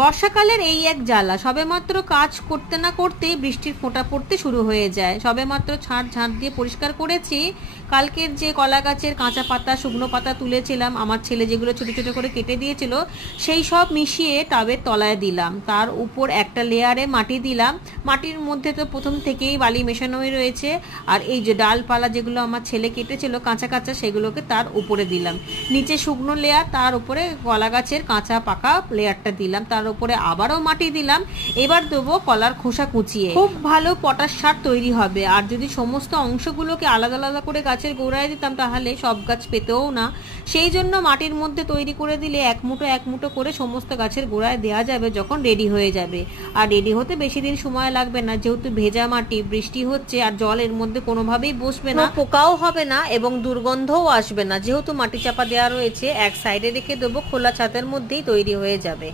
বর্ষাকালের এই এক জ্বালা, সবেমাত্র কাজ করতে না করতেই বৃষ্টির ফোঁটা পড়তে শুরু হয়ে যায়। সবেমাত্র ঝাঁট দিয়ে পরিষ্কার করেছি। কালকের যে কলা গাছের কাঁচা পাতা শুকনো পাতা তুলেছিলাম, আমার ছেলে যেগুলো ছোট ছোট করে কেটে দিয়েছিল, সেই সব মিশিয়ে টাবের তলায় দিলাম। তার উপর একটা লেয়ারে মাটি দিলাম। মাটির মধ্যে তো প্রথম থেকেই বালি মেশানোই রয়েছে। আর এই যে ডালপালা যেগুলো আমার ছেলে কেটেছিল কাঁচা কাঁচা, সেগুলোকে তার উপরে দিলাম। নিচে শুকনো লেয়ার, তার উপরে কলা গাছের কাঁচা পাকা লেয়ারটা দিলাম। তার উপরে আবারও মাটি দিলাম। এবার দেবো কলার খোসা কুচিয়ে। খুব ভালো পটাশ সার তৈরি হবে। আর যদি সমস্ত অংশগুলোকে আলাদা আলাদা করে গাছের গোড়ায় দিতাম, তাহলে সব গাছ পেতেও না। সেই জন্য মাটির মধ্যে তৈরি করে দিলে এক মুঠো করে সমস্ত গাছের গোড়ায় দেওয়া যাবে যখন রেডি হয়ে যাবে। আর রেডি হতে বেশি দিন সময় লাগবে না, যেহেতু ভেজা মাটি, বৃষ্টি হচ্ছে, আর জল এর মধ্যে কোনোভাবেই বসবে না, পোকাও হবে না এবং দুর্গন্ধও আসবে না। যেহেতু মাটি চাপা দেওয়া রয়েছে, এক সাইডে রেখে দেবো, খোলা ছাদের মধ্যেই তৈরি হয়ে যাবে।